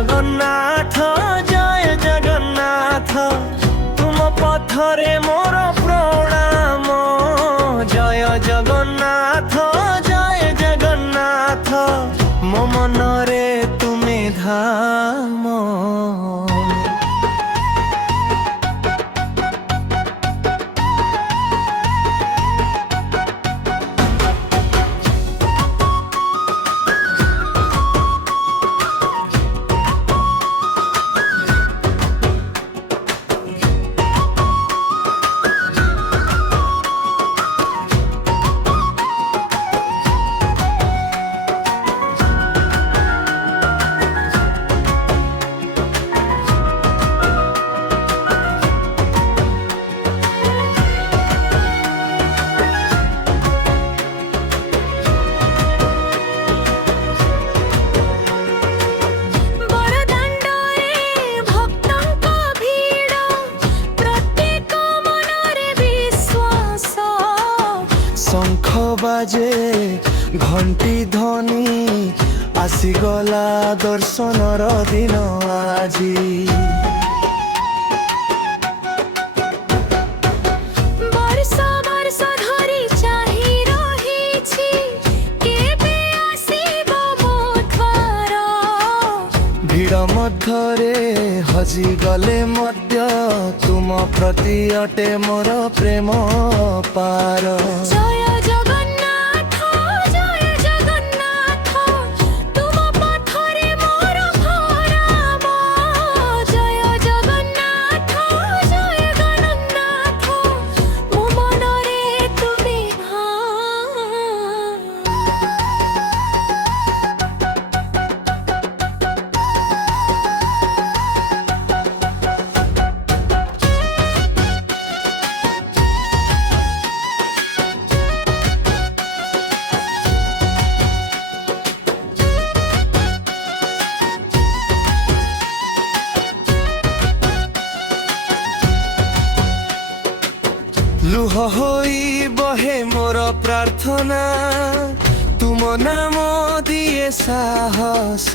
ଜଗନ୍ନାଥ ଜୟ ଜଗନ୍ନାଥ ତୁମ ପଥରେ ମୋର ପ୍ରଣାମ। ଜୟ ଜଗନ୍ନାଥ ଜୟ ଜଗନ୍ନାଥ ମୋ ମନରେ ତୁମେ ଧାମ। শঙ্খ বাজে ঘণ্টি ধ্বনি আসিগলা দর্শনর দিন আজি। বর্ষ বর্ষ ধরি চাহি রহিছি কেবে আসিব মো দ্বার। ভিড় মধ্যরে হজিগলে মধ্য তুম প্রতি অটে মোর প্রেম পার। জয় জগন্নাথ জয় জগন্নাথ তুম পথরে মোর ভরাম। জয় জগন্নাথ জয় জগন্নাথ ମୋ ମନରେ ତୁମେ ଧାମ। লুহ হই বহে মোর প্রার্থনা তুম নাম দিয়ে সাহস।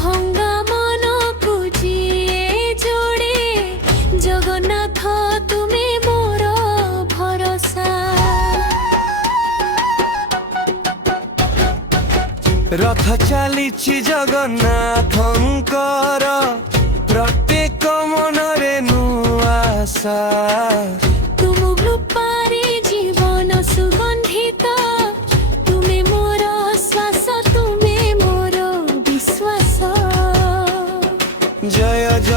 ভঙ্গা মনকু জিয়ে যোড়ে জগন্নাথ তুমি মোর ভরসা। রথ চালিছি জগন্নাথঙ্কর প্রত্যেক মনরে নূয়া আশা। তুম কৃপারে জীবন সুগন্ধিত তুমি মোর শ্বাস তুমি মোর বিশ্বাস। জয় জয়